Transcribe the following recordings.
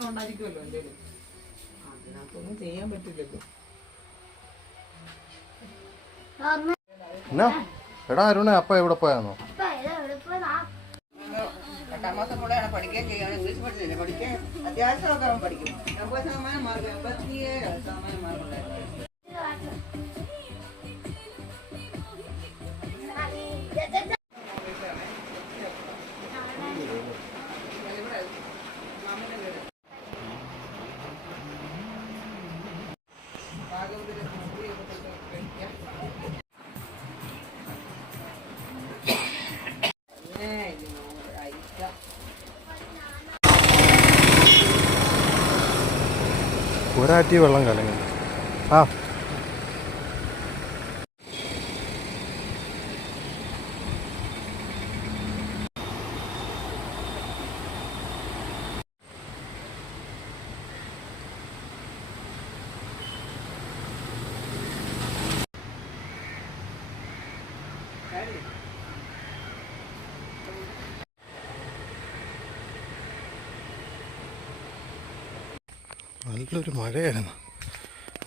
പ്രശ്നം ഉണ്ടായിരിക്കുമല്ലോ എന്തേലും. അതിനകത്തൊന്നും ചെയ്യാൻ പറ്റില്ലല്ലോ. എന്നാ? എടാ അരുണ അപ്പ എവിടെ പോയാന്നോ? എട്ടാം മാസം കൂടെയാണ് പഠിക്കാൻ ചെയ്യാൻ ഇംഗ്ലീഷ് പഠിച്ചില്ല? പഠിക്കാൻ അത്യാവശ്യമൊക്കെ അവൻ പഠിക്കും. എൺപത് ശതമാനം മാർക്ക് എൺപത്തിയേഴ് ശതമാനം മാർക്കുണ്ടായിരുന്നു വെള്ളം കലങ്ങുന്നു ആ നല്ലൊരു മഴയായിരുന്നു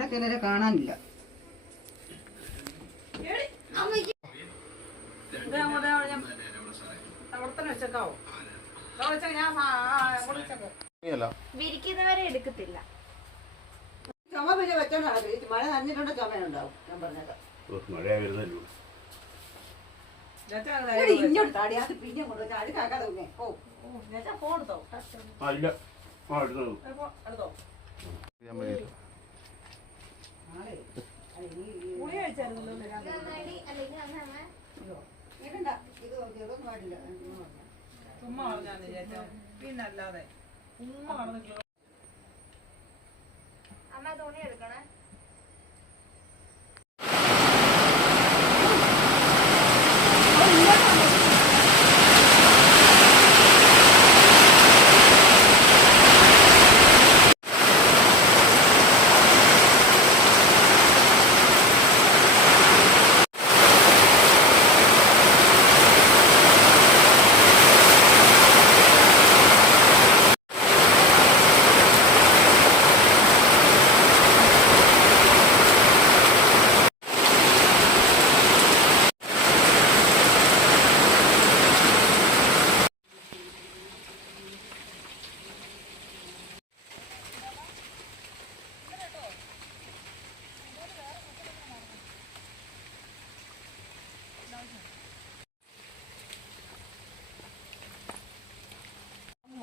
ഇവിടെ ചിലരെ കാണാനില്ല. വിരിക്കുന്നവരെ എടുക്കത്തില്ല. ചുമ പിന്നെ വെച്ചോണ്ടാണ് മഴ നനഞ്ഞിട്ടുണ്ട് ചുമയുണ്ടാവും. ഞാൻ പറഞ്ഞേക്കാം. ഇങ്ങോട്ട്. താടി അത് പിന്നെ കൊണ്ടുവച്ചാൽ അടുക്കാക്കാതെ ഓ അല്ലെങ്കിൽ അമ്മ ഇടണ്ട ഇത് ചെറുതൊന്നും പാടില്ല പിന്നല്ലാതെ ഉമ്മ അമ്മ തുണി എടുക്കണേ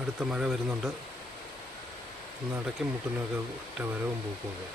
അടുത്ത മഴ വരുന്നുണ്ട്. ഇന്ന് ഇടയ്ക്കും മുട്ടിനൊക്കെ ഒറ്റ വരവും പോക്കുമൊക്കെ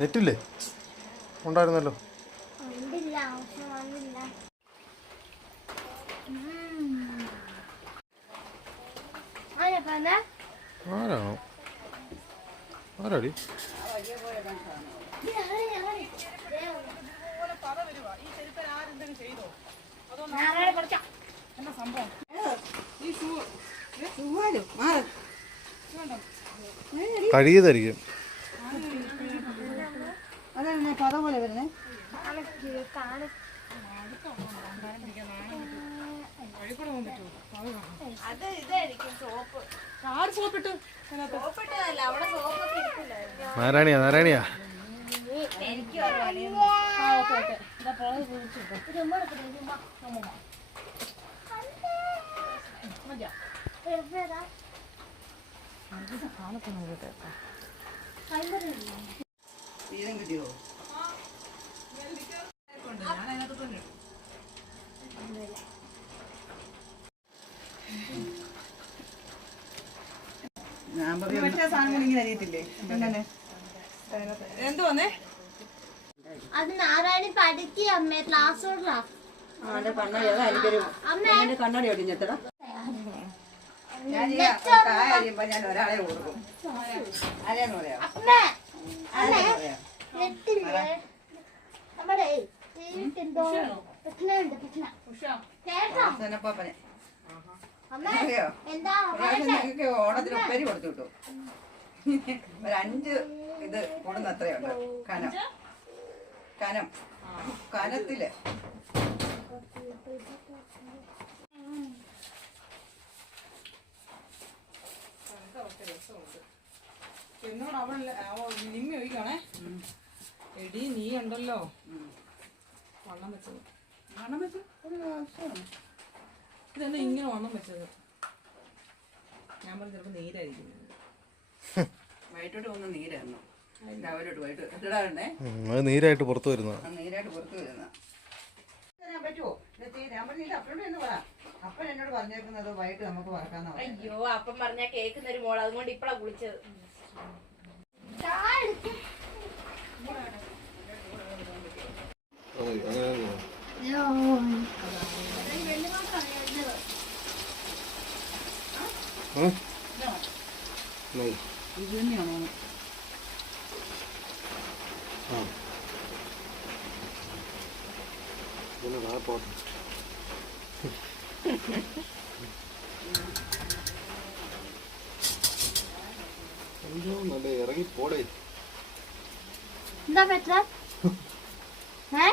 നെറ്റില്ലേ? ഉണ്ടായിരുന്നല്ലോ. കഴിയതായിരിക്കും ആരാണോ ആരാടി അത് ഇതായിരിക്കും സോപ്പ്. ആര് സോപ്പിട്ട് സോപ്പിട്ടതല്ല അവിടെ സോപ്പൊക്കെ ഇരിക്കില്ലായിരുന്നു നാരായണിയാ നാരായണിയാ? എനിക്ക് ആ ഓക്കെ ഓക്കെ. ഇതാ പുറകെ കുഴിച്ചിട്ടോ മതിയാ? തീരം കിട്ടിയോ ഞാൻ അതിനകത്ത് തന്നെ ഇടും. ഞാൻ ഈ പറഞ്ഞു മറ്റേ സാധനങ്ങൾ ഇങ്ങനെ അറിയത്തില്ലേ അങ്ങനെ എന്തുവന്നേ അത് നാരായണി പഠിക്ക് അമ്മേ ക്ലാസ് കണ്ണടി ഒടിഞ്ഞെത്തടാ ഞാൻ ഞാൻ ഒരാളെ കൊടുക്കും. ആരെയാന്ന് പറയാം? നമ്മുടെ എന്തോ? പ്രശ്നം ഉഷ. കേട്ടോ? അറിയോ എന്താ പ്രാവശ്യം ഞങ്ങൾക്ക് ഓണത്തിന് ഉപ്പേരി കൊടുത്തു വിട്ടു. ഒരു അഞ്ച് ഇത് കൂടുന്ന അത്രയുണ്ട് കനം. കനം. കനത്തിൽ. എന്നോട് അവൾ നിമ്മി ഒഴിക്കണേ. എടി നീ ഉണ്ടല്ലോ. വണ്ണം വെച്ചത് മണം വെച്ചു ഒരു ആവശ്യമാണ് ഇതെന്താ ഇങ്ങനെ വണ്ണം വെച്ചത്? ഞാൻ പറഞ്ഞു ചിലപ്പോൾ നീരായിരിക്കും. വയറ്റോട്ട് വന്ന നീരായിരുന്നു. രാവിലോട്ട് വൈകിട്ട് അത് നീരായിട്ട് പുറത്തു വരുന്നു. ആ നീരായിട്ട് പുറത്ത് വരുന്ന. തരാൻ പറ്റുമോ അപ്പൻ എന്നോട് പറഞ്ഞേക്കുന്നത് വൈകിട്ട് നമുക്ക് വറക്കാന്നാ അയ്യോ അപ്പം പറഞ്ഞ കേൾക്കുന്ന ഒരു മോൾ അതുകൊണ്ട് കുളിച്ചത്. ഇത് തന്നെയാണോ നല്ല ഇറങ്ങി പോടേ. എന്താ പറ്റ ഏ?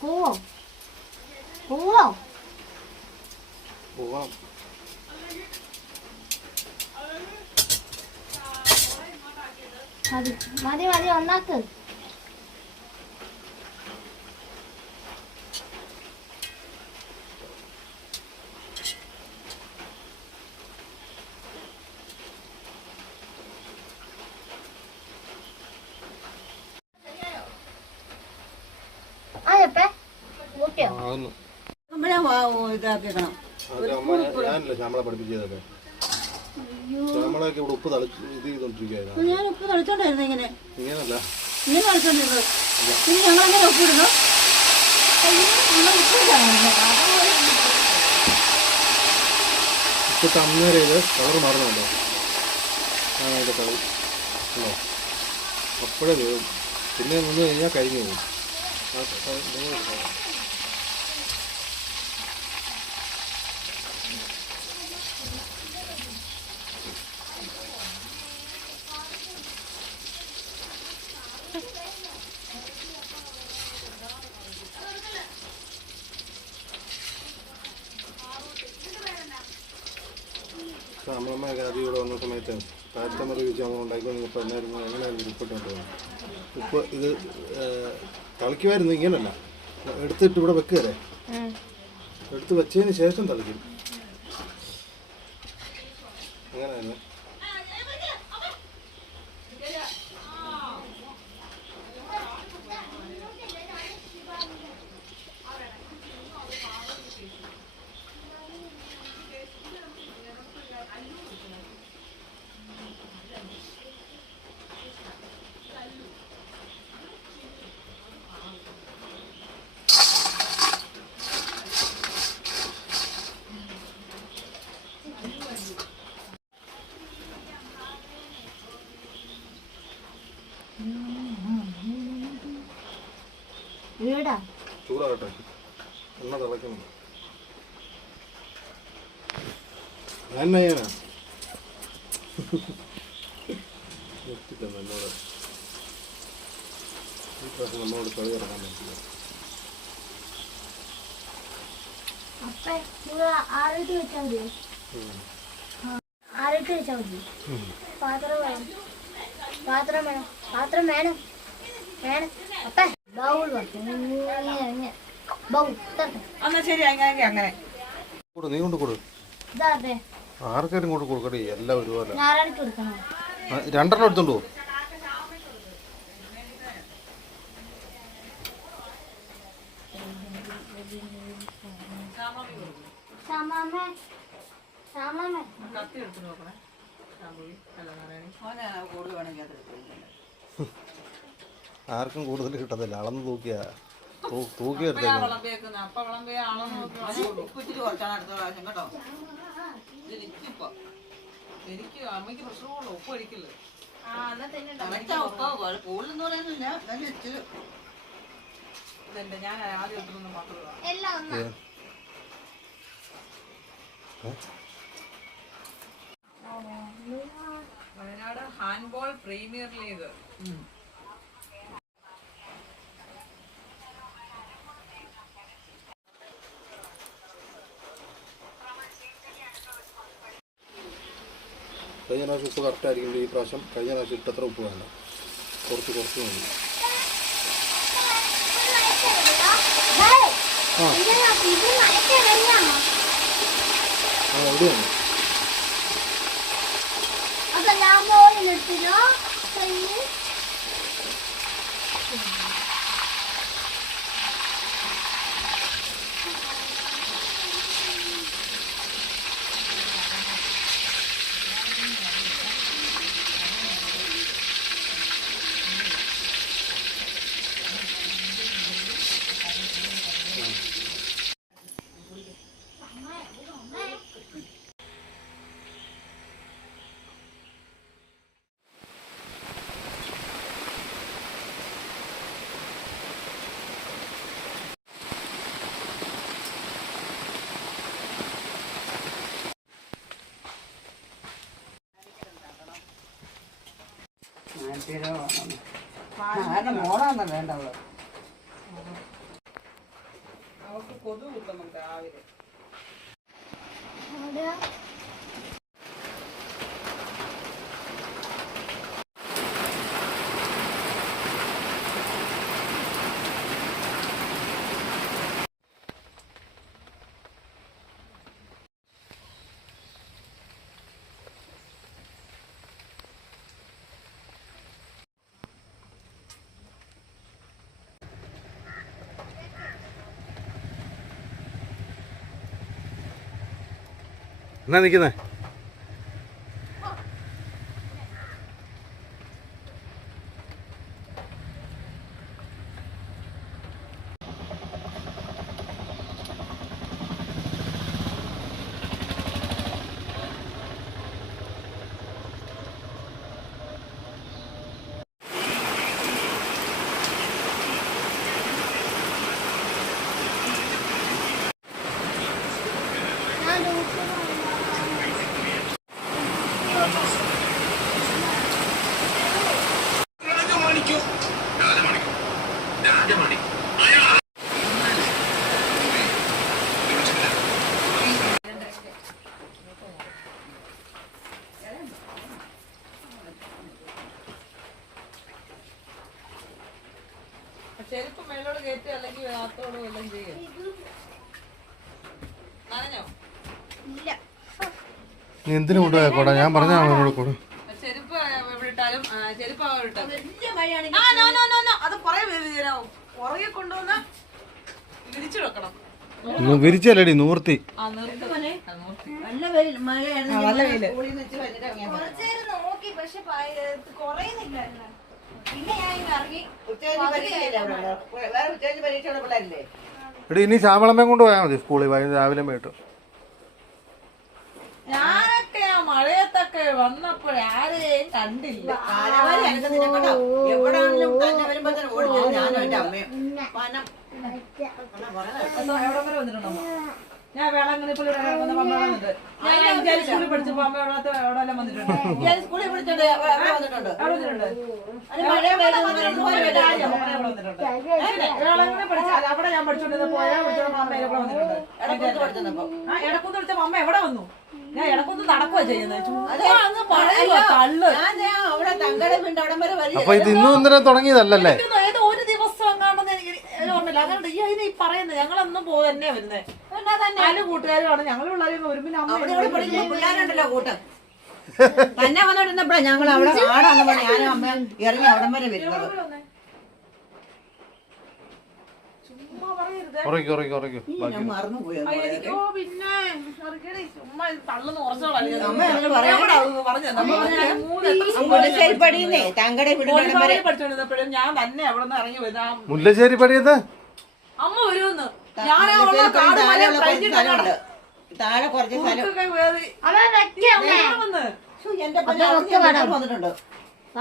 പോവോ? പോവോ? പോവാം. മതി മതി മതി ഒന്നാക്ക് നമ്മളെ ഇതാക്കിക്കണം ശമ്പളം പഠിപ്പിച്ചതൊക്കെ ശമ്പളമൊക്കെ ഇവിടെ ഉപ്പ് തളിച്ച് ഇത് ചെയ്തോണ്ടിരിക്കുകയായിരുന്നു. ഞാൻ ഉപ്പ് കളിച്ചോണ്ടായിരുന്നു ഇങ്ങനെ. ഇങ്ങനല്ല ഇങ്ങനെ ഇനി ഞങ്ങൾ ഉപ്പ് ഇടുന്നു? ഉപ്പ് തന്നേരെ ഇത് കളർ മാറുന്നുണ്ടോ? ആ അതിന്റെ കളർ ഉണ്ടോ? അപ്പോഴേ വേവും പിന്നെ നിന്ന് കഴിഞ്ഞാൽ കഴിഞ്ഞു പോകും. അമ്മമ്മയൊക്കെ ആദ്യം ഇവിടെ വന്ന സമയത്ത് താഴ്ത്തമറി വെച്ച് നമ്മൾ ഉണ്ടാക്കിക്കൊണ്ട് എന്നായിരുന്നു എങ്ങനെയായിരുന്നു ഉപ്പിട്ടുണ്ട് ഉപ്പ് ഇത് തളിക്കുമായിരുന്നു ഇങ്ങനല്ല. എടുത്തിട്ട് ഇവിടെ വെക്കുകയല്ലേ എടുത്ത് വെച്ചതിന് ശേഷം തളിക്കും എന്നാ ചെയ്യാനാ നിർത്തിക്കുന്നു എന്നോട് ഈ പ്രാവശ്യം നമ്മളോട് കളി ഇറങ്ങാൻ പറ്റില്ല പാത്രം വേണം. പാത്രം വേണം. വേണം. അപ്പ ബൗൾ തരട്ടെ എന്നാ ശരി അങ്ങനെ നീ കൊണ്ട് കൊടു. ആർക്കാരും കൊണ്ട് കൊടുക്കടി എല്ലാം ഒരുപോലെ. രണ്ടെണ്ണം എടുത്തോണ്ട് കത്തി എടുത്ത് നോക്കണേ. ആർക്കും കൂടുതൽ കിട്ടത്തില്ല. അളന്ന് തൂക്കിയാ. തൂക്കി എടുത്തേക്കാം എനിക്ക് അമ്മയ്ക്ക് പ്രശ്നമുള്ളൂ ഉപ്പ് കൂടുതലെന്ന് ഇച്ചിരി ഇതെന്റെ ഞാൻ ആദ്യം വയനാട് ഹാൻഡ്ബോൾ പ്രീമിയർ ലീഗ്. കഴിഞ്ഞ പ്രാവശ്യം ഉപ്പ് കറക്റ്റായിരിക്കും ഈ പ്രാവശ്യം കഴിഞ്ഞ പ്രാവശ്യം ഇട്ടത്ര ഉപ്പ് വേണ്ട. കുറച്ച് കുറച്ച് മതി. ആ. എവിടെയാണ് അപ്പൊ ഞാൻ മോളിലെത്തിയോ കയ്യിൽ ആരുടെ മോളാന്ന് വേണ്ട അവൾ അവർക്ക് കൊതു കുത്തണം രാവിലെ എന്നാ നിൽക്കുന്നേ നീ എന്തിനു കൊണ്ടുപോയാ കൂടാ? ഞാൻ പറഞ്ഞാണോ എന്നോട് കൂടെ? ചെരുപ്പ് എവിടെ ഇട്ടാലും ആ, ചെരുപ്പ് അവിടെ ഇട്ടാലും ആ, no, no, no, no. അത് പുറകെ വീഴാവും പുറകെ കൊണ്ടുവന്ന് വിരിച്ചു വെക്കണം. വിരിച്ചല്ലടി നൂർത്തി. ആ നിർത്തി. നല്ല വെയിൽ മഴയായിരുന്നു. വെയിൽ. കുറച്ചേരം നോക്കി പക്ഷെ കുറയുന്നില്ലായിരുന്നു. പിന്നെ ഞാൻ ഇങ്ങ് ഇറങ്ങി. എടി ഇനി ശാവളമ്മ കൊണ്ടുപോയാൽ മതി സ്കൂളിൽ വൈകുന്നേരം രാവിലെ പോയിട്ട്. ആ മഴയത്തൊക്കെ വന്നപ്പോഴേ ആരെയും കണ്ടില്ല. ആനവാരി അനക്കുന്നില്ല കണ്ടോ എവിടാണെങ്കിലും തന്നെ വരുമ്പോ ഞാനും എന്റെ അമ്മയും. എവിടെ വരെ വന്നിട്ടുണ്ടോ? ഞാൻ വേളാങ്കണ്ണി പുള്ളി വന്ന അമ്മ ഇവിടെ വന്നിട്ട്. ഞാൻ സ്കൂളിൽ പഠിച്ചപ്പോ അമ്മ എവിടെ എവിടെ എല്ലാം വന്നിട്ടുണ്ട്. ഞാൻ സ്കൂളിൽ വിളിച്ചോണ്ട് എവിടെ വന്നിട്ടുണ്ട്. അവിടെ വന്നിട്ടുണ്ട്. വന്നിട്ടുണ്ട്. പഠിച്ച അവിടെ ഞാൻ പഠിച്ചോണ്ടിരുന്നപ്പോ പോയാൽ പഠിച്ചോണ്ട് അമ്മ ഇവിടെ വന്നിട്ടുണ്ട്. പഠിച്ചപ്പോ ആ വിളിച്ചപ്പോ അമ്മ എവിടെ വന്നു? ഞാൻ ഇടക്കൊന്ന് ചെയ്യുന്നത് അപ്പൊ ഇത് ഇന്നും ഇന്നലെ തുടങ്ങിയതല്ലേ ഏതോ ഒരു ദിവസം എങ്ങാണ്ടെന്ന് എനിക്ക് ഓർമ്മയില്ല. അതുകൊണ്ട് ഈ അതിന് ഈ പറയുന്നത് ഞങ്ങളൊന്നും പോ തന്നെ. വരുന്നത് നാല് കൂട്ടുകാരുമാണ് ഞങ്ങൾ പഠിക്കുന്ന കൂട്ടം. തന്നെ വന്നോണ്ടിരുന്നപ്പോഴാ ഞങ്ങൾ അവിടെ ആടാന്ന് പറഞ്ഞ് ഞാനും അമ്മ ഇറങ്ങി അവിടം വരെ വരുന്നത് ചുമ്മാ പറയരുത് ഉറയ്ക്കും ഉറയ്ക്കും ഉറയ്ക്കും ഈ ഞാൻ മറന്നുപോയി ഒന്ന് പറയാൻ. എനിക്കോ പിന്നെ മറികടി, ചുമ്മാ ഇത് തള്ളുന്ന കുറച്ചോളാം അമ്മ ഞങ്ങൾ പറയാം പറഞ്ഞു നമ്മൾ പറഞ്ഞ മൂന്ന് എത്ര സ്കൂളിൽ മുല്ലശ്ശേരി പടിയുന്നേ ഉറക്കി ഉറക്കി പിന്നെ. ഞാൻ തന്നെ അവിടെ നിന്ന് ഇറങ്ങി വരുന്ന മുല്ലശ്ശേരി പടിയത് അമ്മ വരുമെന്ന്. താഴെ കുറച്ച് സ്ഥലം. വന്നിട്ടുണ്ട്. ആ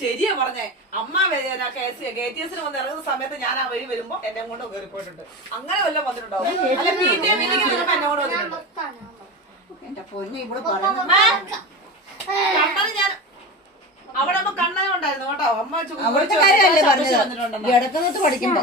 ശരിയാ പറഞ്ഞേ. അമ്മ കെ ടി എസിന് വന്ന് ഇറങ്ങുന്ന സമയത്ത് ഞാൻ ആ വഴി വരുമ്പോ എന്നെ കൊണ്ട് കയറി പോയിട്ടുണ്ട്. അങ്ങനെ വല്ലതും വന്നിട്ടുണ്ടോ അല്ല പി ടി എ മീറ്റിംഗ് വരുമ്പോ എന്നെ കൊണ്ട് വന്നിട്ടുണ്ട്. എന്റെ പൊന്നെ ഇവിടെ കണ്ണന് ഞാൻ അവിടെ അമ്മ കണ്ണന ഉണ്ടായിരുന്നു കേട്ടോ അമ്മ ചുമ്മാ വന്നിട്ടുണ്ടെന്ന്. പഠിക്കുമ്പോ.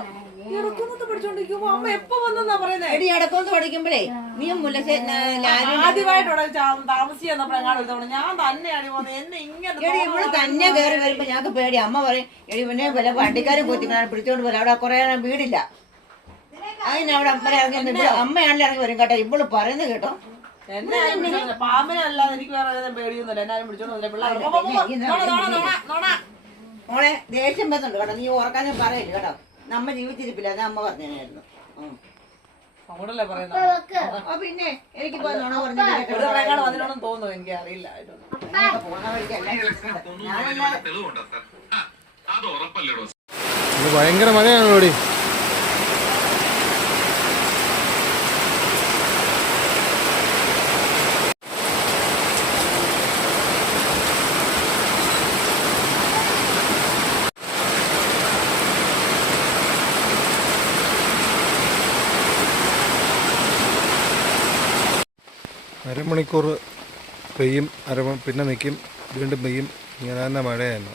ഇടക്കുന്നത് പഠിച്ചോണ്ടിരിക്കുമ്പോ അമ്മ എപ്പോ വന്നെന്നാ പറയുന്നേ? എടി ഇടക്കുന്നത് പഠിക്കുമ്പോഴേ നീ മുല്ലശ്ശേരി ലാലും ആദ്യമായിട്ട് ഇവിടെ താമസിച്ച് ചെന്നപ്പോഴെങ്ങാണ്ട് ഒരു തവണ ഞാൻ തന്നെയാണ് പോകുന്നത് എന്നെ ഇങ്ങനെ എടി ഇവിടെ തന്നെ കയറി വരുമ്പോ ഞങ്ങൾക്ക് പേടി. അമ്മ പറയും എടി പിന്നെ വല്ല വണ്ടിക്കാരും പോറ്റിക്കാരും പിടിച്ചോണ്ട് പോലെ അവിടെ കുറെ വീടില്ല. അതിന് അവിടെ അമ്മ ഇറങ്ങി അമ്മയാണല്ലോ ഇറങ്ങി വരും കേട്ടോ. ഇവൾ പറയുന്നത് കേട്ടോ. എന്നെ ആരും പിടിച്ചോണ്ടില്ല. പാമ്പിനെ അല്ലാതെ എനിക്ക് വേറെ പേടിയൊന്നുമില്ല. എന്നാലും പിള്ളേർ. മോളെ ദേഷ്യം വന്നുണ്ട് കേട്ടോ. നീ ഓർക്കാൻ ഞാൻ പറയില്ല കേട്ടോ. നമ്മ ജീവിച്ചിരിപ്പില്ല അത് അമ്മ പറഞ്ഞായിരുന്നു അങ്ങോട്ടല്ലേ പറയുന്നത് പിന്നെ എനിക്ക് നുണ പറഞ്ഞു തോന്നുന്നു എനിക്ക് അറിയില്ല ആയിട്ടൊന്നും. പോണ വഴിക്ക് എല്ലാം കേൾക്കുന്നുണ്ട്. ഞാനല്ലാതെ തെളിവുണ്ടോ സാർ ആ, അത് ഉറപ്പല്ലേടോ ഇത് ഭയങ്കര മഴയാണല്ലോ ഇവിടെ അരമണിക്കൂർ പെയ്യും അര പിന്നെ നിൽക്കും വീണ്ടും പെയ്യും. ഇങ്ങനെ തന്നെ മഴയായിരുന്നു